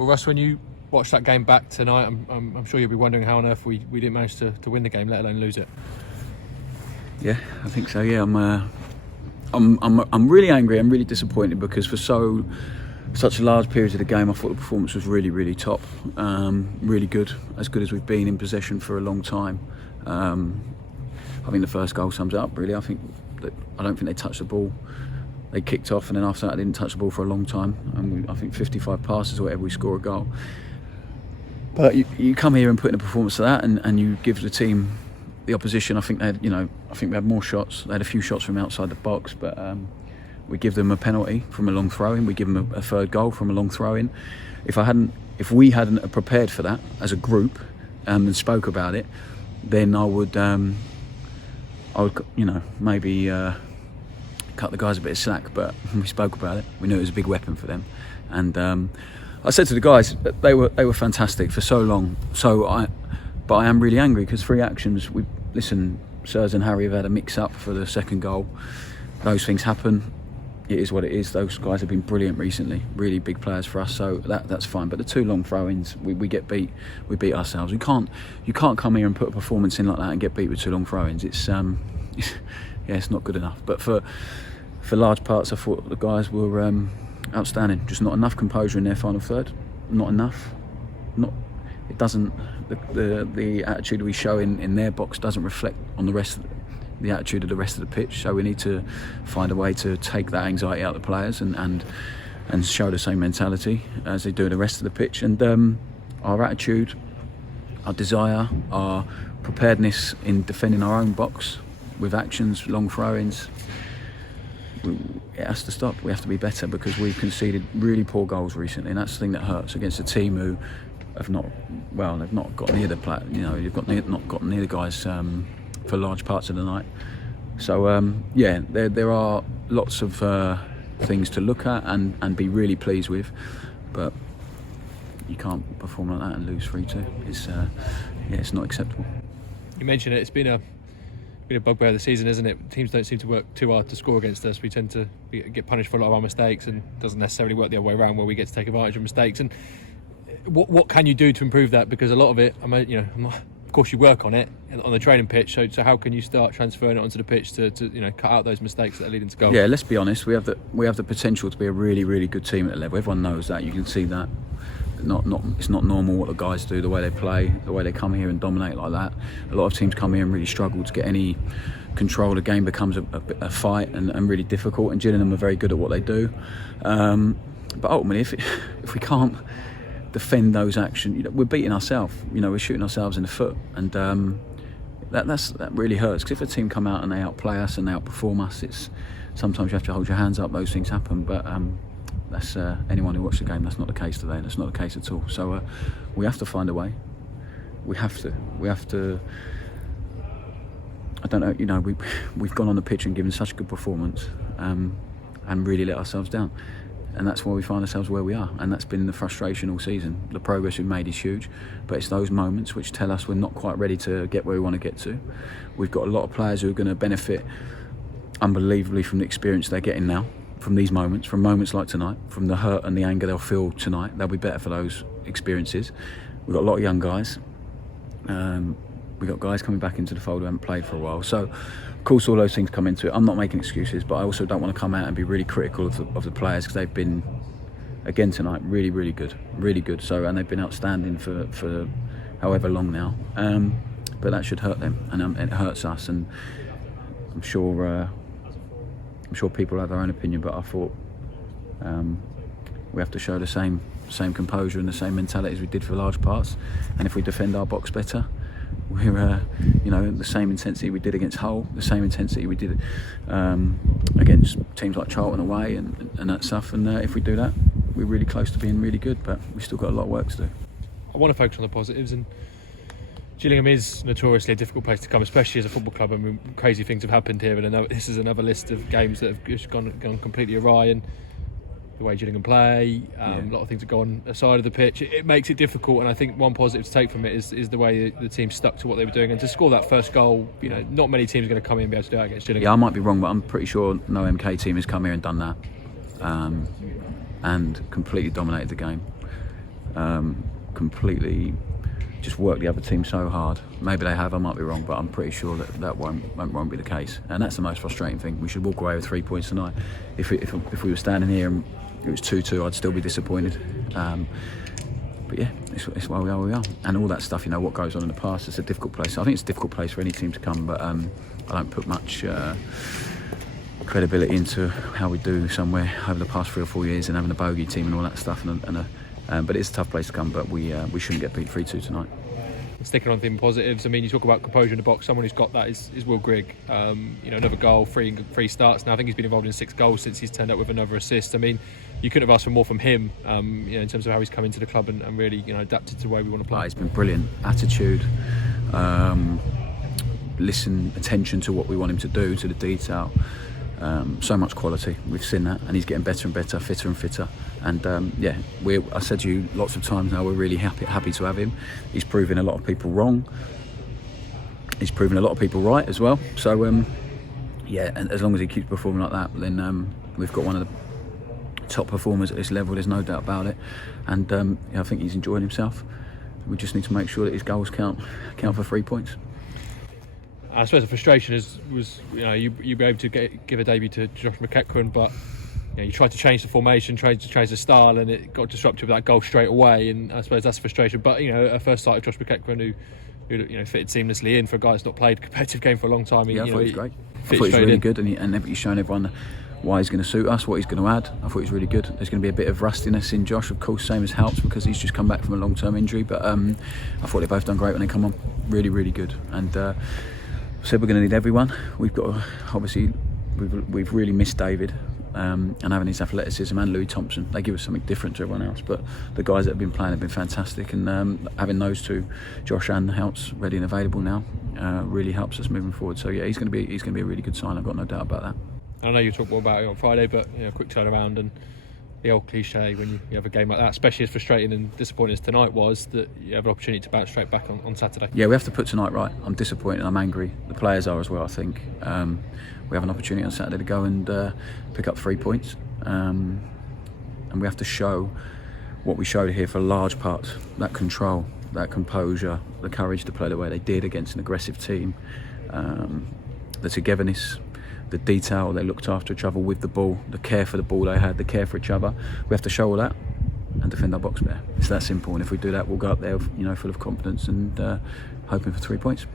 Well, Russ, when you watch that game back tonight, I'm sure you'll be wondering how on earth we didn't manage to win the game, let alone lose it. Yeah, I think so. Yeah, I'm really angry. I'm really disappointed because for such a large period of the game, I thought the performance was really, really top, really good, as good as we've been in possession for a long time. I think the first goal sums it up. Really, I don't think they touched the ball. They kicked off, and then after that, they didn't touch the ball for a long time. And I think 55 passes or whatever, we score a goal. But you come here and put in a performance of that, and you give the team, the opposition. I think we had more shots. They had a few shots from outside the box, but we give them a penalty from a long throw-in. We give them a third goal from a long throw-in. If we hadn't prepared for that as a group and spoke about it, then I would maybe cut the guys a bit of slack. But we spoke about it. We knew it was a big weapon for them, and I said to the guys that they were fantastic for so long. But I am really angry because 3 actions. Sirs and Harry have had a mix-up for the second goal. Those things happen. It is what it is. Those guys have been brilliant recently, really big players for us, so that's fine. But the 2 long throw-ins, we get beat. We beat ourselves. You can't come here and put a performance in like that and get beat with 2 long throw-ins. It's not good enough. But for large parts, I thought the guys were outstanding. Just not enough composure in their final third. Not enough. It doesn't. The attitude we show in their box doesn't reflect on the attitude of the rest of the pitch. So we need to find a way to take that anxiety out of the players and show the same mentality as they do the rest of the pitch. And our attitude, our desire, our preparedness in defending our own box with actions, long throw-ins, it has to stop. We have to be better because we've conceded really poor goals recently, and that's the thing that hurts against a team who they've not got near the play. You've not got near the guys for large parts of the night. So there are lots of things to look at and be really pleased with, but you can't perform like that and lose 3-2. It's not acceptable. You mentioned it. It's been a bugbear of the season, isn't it? Teams don't seem to work too hard to score against us. We tend to get punished for a lot of our mistakes, and it doesn't necessarily work the other way around where we get to take advantage of mistakes. And what can you do to improve that? Because a lot of it, of course, you work on it on the training pitch. So how can you start transferring it onto the pitch to cut out those mistakes that are leading to goals? Yeah, let's be honest. We have the potential to be a really, really good team at the level. Everyone knows that. You can see that. It's not normal what the guys do, the way they play, the way they come here and dominate like that. A lot of teams come here and really struggle to get any control. The game becomes a fight and really difficult. And Gillingham are very good at what they do. But ultimately, if we can't defend those actions, we're beating ourselves. We're shooting ourselves in the foot, and that really hurts. Because if a team come out and they outplay us and they outperform us, it's sometimes you have to hold your hands up. Those things happen, but that's anyone who watched the game. That's not the case today. That's not the case at all. So we have to find a way. We have to. I don't know. We've gone on the pitch and given such a good performance, and really let ourselves down. And that's why we find ourselves where we are, and that's been the frustration all season. The progress we've made is huge, but it's those moments which tell us we're not quite ready to get where we want to get to. We've got a lot of players who are going to benefit unbelievably from the experience they're getting now, from these moments, from moments like tonight, from the hurt and the anger they'll feel tonight. They'll be better for those experiences. We've got a lot of young guys. We've got guys coming back into the fold who haven't played for a while. So, of course, all those things come into it. I'm not making excuses, but I also don't want to come out and be really critical of the players, because they've been, again tonight, really, really good. Really good. And they've been outstanding for however long now. But that should hurt them, and it hurts us. And I'm sure people have their own opinion, but I thought we have to show the same composure and the same mentality as we did for large parts. And if we defend our box better, we're the same intensity we did against Hull, the same intensity we did against teams like Charlton away and that stuff. And if we do that, we're really close to being really good, but we've still got a lot of work to do. I want to focus on the positives, and Gillingham is notoriously a difficult place to come, especially as a football club. I mean, crazy things have happened here, and this is another list of games that have just gone completely awry. And the way Gillingham play, a lot of things that go on the side of the pitch, it makes it difficult. And I think one positive to take from it is the way the team stuck to what they were doing, and to score that first goal. Not many teams are going to come in and be able to do that against Gillingham. Yeah, I might be wrong, but I'm pretty sure no MK team has come here and done that, and completely dominated the game. completely just work the other team so hard. Maybe they have, I might be wrong, but I'm pretty sure that won't be the case. And that's the most frustrating thing. We should walk away with 3 points tonight. If we were standing here and it was 2-2, I'd still be disappointed. But yeah, it's where we are. And all that stuff, what goes on in the past, it's a difficult place. I think it's a difficult place for any team to come, but I don't put much credibility into how we do somewhere over the past 3 or 4 years and having a bogey team and all that stuff. But it's a tough place to come, but we shouldn't get beat 3-2 tonight. Sticking on theme positives, you talk about composure in the box. Someone who's got that is Will Grigg. Another goal, three starts. Now I think he's been involved in 6 goals since he's turned up with another assist. You couldn't have asked for more from him. In terms of how he's come into the club and really adapted to the way we want to play. He's been brilliant. Attitude, attention to what we want him to do, to the detail. So much quality. We've seen that, and he's getting better and better, fitter and fitter. And I said to you lots of times now, we're really happy to have him. He's proving a lot of people wrong. He's proving a lot of people right as well. So and as long as he keeps performing like that, then we've got one of the top performers at this level. There's no doubt about it. And I think he's enjoying himself. We just need to make sure that his goals count for 3 points. I suppose the frustration was you were able to give a debut to Josh McEachran, but you tried to change the formation, tried to change the style, and it got disrupted with that goal straight away. And I suppose that's the frustration. But a first sight of Josh McEachran who fitted seamlessly in for a guy that's not played a competitive game for a long time. I thought he was great. I thought he was really good, and he's shown everyone why he's going to suit us, what he's going to add. I thought he was really good. There's going to be a bit of rustiness in Josh, of course, same as Helps, because he's just come back from a long-term injury. But I thought they both done great when they come on. Really, really good. And said we're going to need everyone. We've got obviously we've really missed David and having his athleticism, and Louis Thompson. They give us something different to everyone else. But the guys that have been playing have been fantastic, and having those two, Josh and Helps, ready and available now, really helps us moving forward. So yeah, he's going to be a really good sign. I've got no doubt about that. I know you talk more about it on Friday, but quick turnaround and the old cliche when you have a game like that, especially as frustrating and disappointing as tonight was, that you have an opportunity to bounce straight back on Saturday. Yeah, we have to put tonight right. I'm disappointed, I'm angry. The players are as well, I think. We have an opportunity on Saturday to go and pick up 3 points. And we have to show what we showed here for large parts, that control, that composure, the courage to play the way they did against an aggressive team, the togetherness, the detail, they looked after each other with the ball, the care for the ball they had, the care for each other. We have to show all that and defend our box better. It's that simple, and if we do that, we'll go up there, full of confidence and hoping for 3 points.